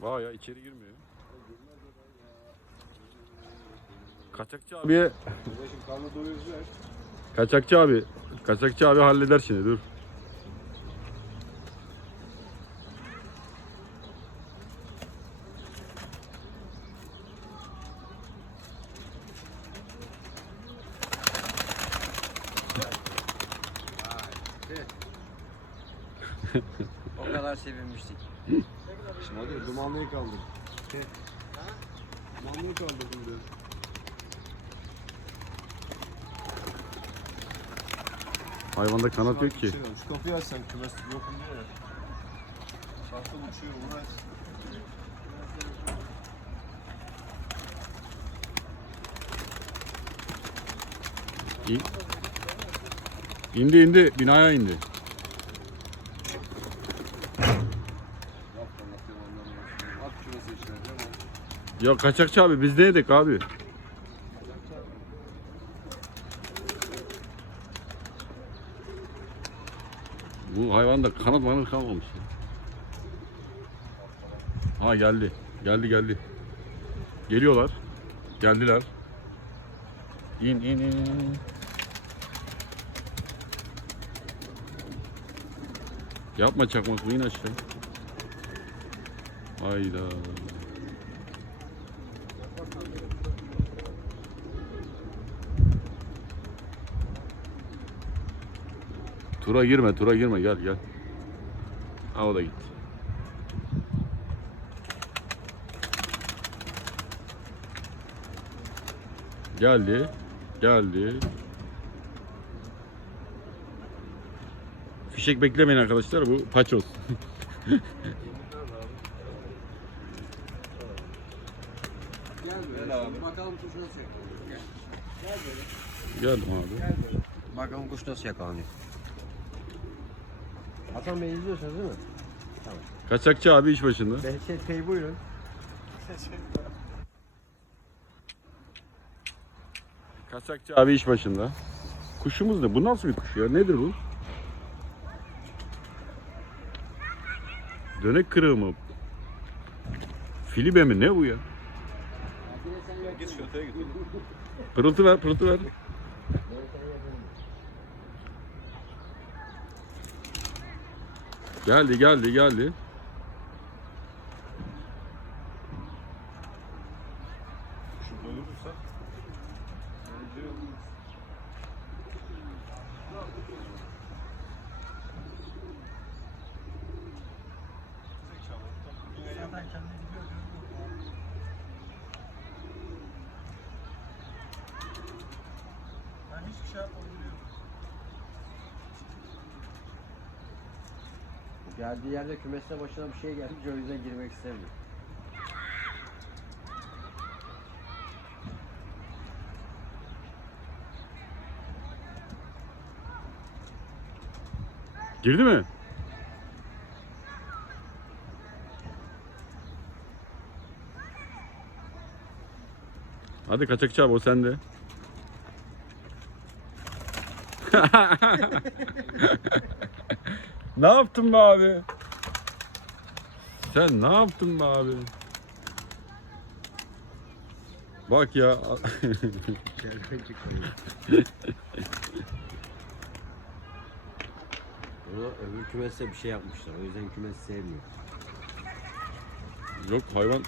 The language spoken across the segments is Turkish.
Vay ya içeri girmiyor. Kaçakçı karnı doyuracak. Kaçakçı abi. Kaçakçı abi halleder şimdi dur. O kadar sevinmiştik. Şimdi hadi dumanlıyı kaldır. Dumanlıyı kaldırdım diyor. Hayvanda kanat yok ki. Şey, Şu kapıyı aç sen kümes yokum diyor ya. Şartlı uçuyor aç. İn. İndi indi. Binaya indi. Laf anlatıyorum ondan At kümesi içine değil mi? Ya kaçakçı abi biz ne yedik abi? Bu hayvanda kanat manat kalmamış ya. Ha geldi. Geldi geldi. Geliyorlar. Geldiler. İn in. in. Yapma çakmak in aşağı. Hayda. Tura girme, tura girme. Gel, gel. Ha o da gitti. Geldi. Geldi. Fişek beklemeyin arkadaşlar. Bu paçoz. Gel abi. Bakalım kuş nasıl yakalanıyor. Geldim abi. Bakalım kuş nasıl yakalanıyor. Hasan Bey izliyorsunuz değil mi? Kaçakçı abi iş başında. Behçet Bey buyurun. Kaçakçı abi iş başında. Kuşumuz ne? Bu nasıl bir kuş ya? Nedir bu? Dönek kırığı mı? Filibe mi? Ne bu ya? Git şu öteye git. Pırıltı ver, pırıltı ver. Geldi, geldi, geldi. Şu doyurursa. Geldiği yerde kümesine başına bir şey gelmiş o yüzden girmek istemiyor. Girdi mi? Hadi kaçakçı abi o sende. ne yaptın be abi? Sen ne yaptın be abi? Bak ya. Onu öbür kümeste bir şey yapmışlar. O yüzden kümesi sevmiyor. Yok hayvan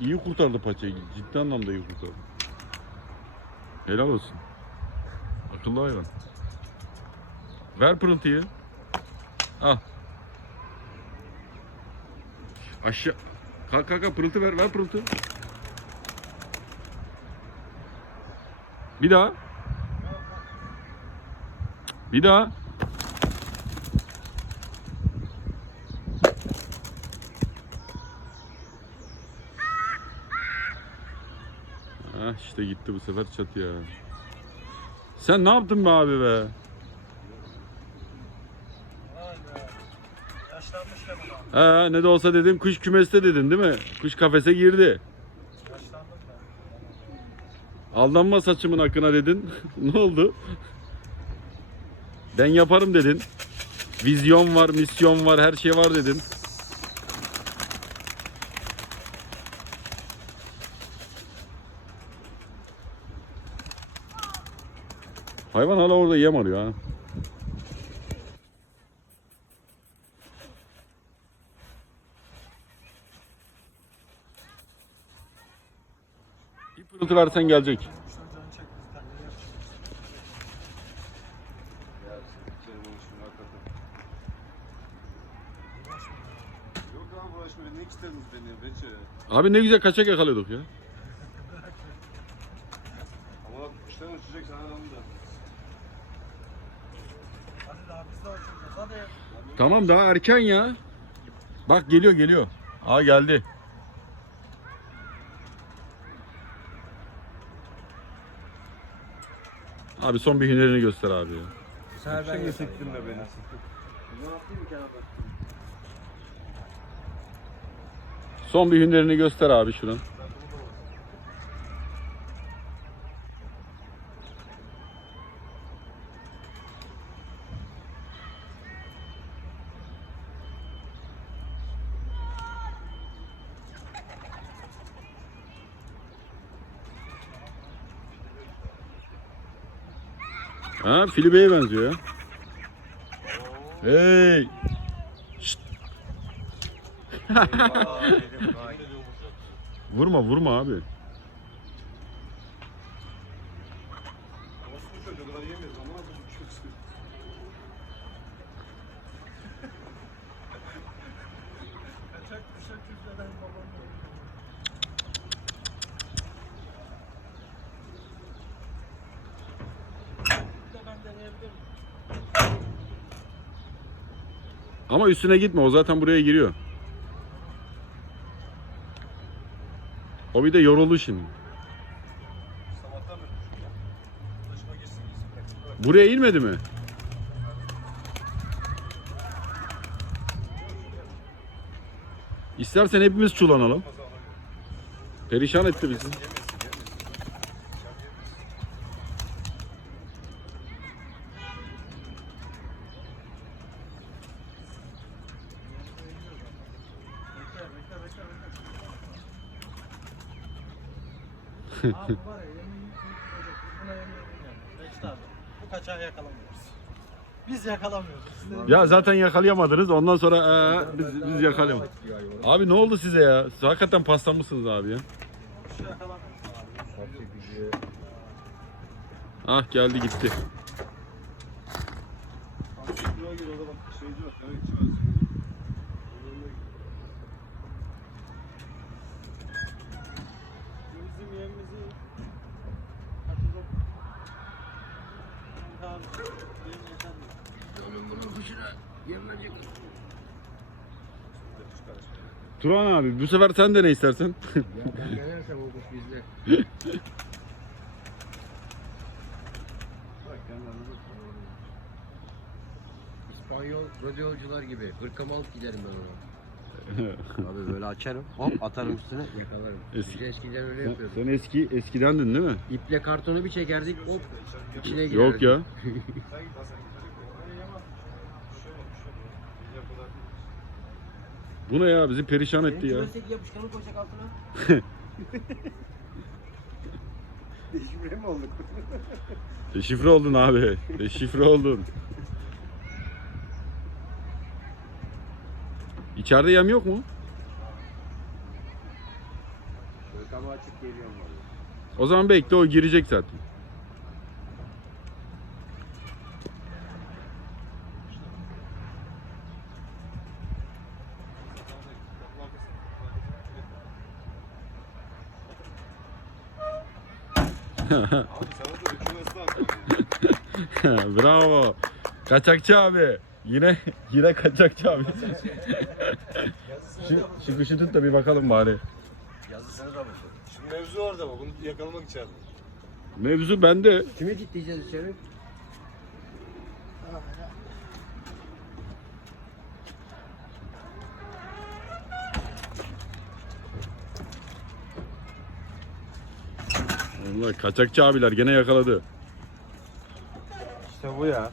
iyi kurtardı paçayı. Ciddi anlamda iyi kurtardı. Helal olsun. Akıllı hayvan. Ver pırıltıyı. Al. Aşağı. Kalk kalk kalk pırıltı ver. Ver pırıltı. Bir daha. Bir daha. Ah işte gitti bu sefer çatıya. Sen ne yaptın be abi be? Ee, ne de olsa dedim kuş kümeste dedin değil mi? Kuş kafese girdi. Aldanma saçımın akına dedin. ne oldu? Ben yaparım dedin. Vizyon var, misyon var, her şey var dedin. Hayvan hala orada yem arıyor ha. Bir pırıltı versen gelecek. Abi. Ne güzel kaçak yakalıyorduk ya. Ama kuşlar uçacak sana da onu da. Hadi daha biz de uçuracağız hadi. Tamam daha erken ya. Bak geliyor geliyor. Aa geldi. Abi son bir hünerini göster abi ya. Sen de beni. Bir kenarda? Son bir hünerini göster abi şunun. Ha Filibe'ye benziyor ya. Hey! Vurma vurma abi. Orospu çocuğu o kadar yemeyiz ama nasıl bir çocuğu? Kaçak kuşak küfreden babam ben deneyebilirim. Ama üstüne gitme o zaten buraya giriyor. O bir de yoruldu şimdi. Buraya inmedi mi? İstersen hepimiz çulanalım. Perişan etti bizi. Bekle bekle bekle bekle. Abi var ya yemin abi. Bu kaçağı yakalamıyoruz. Biz yakalamıyoruz. Ya zaten yakalayamadınız ondan sonra ee, biz, biz yakalayamadık. Abi ne oldu size ya? Siz hakikaten paslanmışsınız abi ya. Ah geldi gitti. Şeyci var. Karakiçi Turan abi bu sefer sen de ne istersen. İspanyol rodeocular gibi. Hırkama alıp giderim ben ona. Abi böyle açarım. Hop atarım üstüne. Yakalarım. Eski- Biz eskiden öyle sen, yapıyorduk. sen eski eskidendin değil mi? İple kartonu bir çekerdik hop içine girerdik. Yok ya. Bu ne ya bizi perişan etti ya. yapışkanı koyacak altına. Deşifre mi olduk? Deşifre oldun abi. Deşifre oldun. İçeride yem yok mu? Açık geliyorum. O zaman bekle o girecek zaten. Abi sana da hükümesi lazım. Bravo. Kaçakçı abi. Yine yine kaçakçı abi. şu, şu kuşu tut da bir bakalım bari. Yazısını da mı? Şimdi mevzu orada bak. Bunu yakalamak içeride. Mevzu bende. Kimi kitleyeceğiz içeri? Vallahi kaçakçı abiler gene yakaladı. İşte bu ya.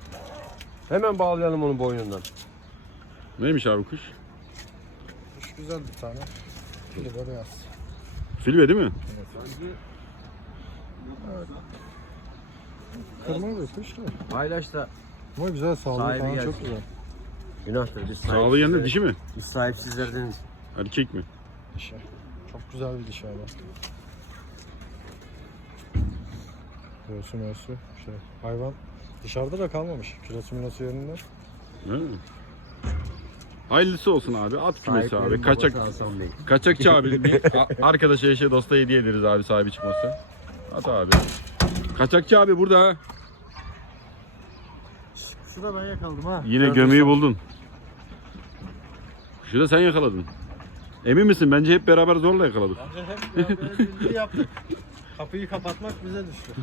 Hemen bağlayalım onu boynundan. Neymiş abi kuş? Kuş güzel bir tane. Filibe beyaz. Filbe değil mi? Kırma bir kuş da. Paylaşta Ama güzel sağlığı falan gelsin. çok güzel. günahtır. Biz Sağlığı yanında dişi mi? Biz sahipsizlerdeniz. Erkek mi? Dişi. Çok güzel bir dişi abi. Göğsü möğsü şey. Hayvan dışarıda da kalmamış. Kilosu milosu yerinde. He. Hayırlısı olsun abi. At kümesi abi. Sahiplerin Kaçak Hasan Bey. kaçakçı abi. Bir a- arkadaşa eşe dosta hediye ederiz abi sahibi çıkması. At abi. Kaçakçı abi burada. ha. Kuşu da ben yakaladım ha. Yine Gördün gömüyü buldun. Kuşu da sen yakaladın. Emin misin? Bence hep beraber zorla yakaladık. Bence hep böyle birliği yaptık. Kapıyı kapatmak bize düştü.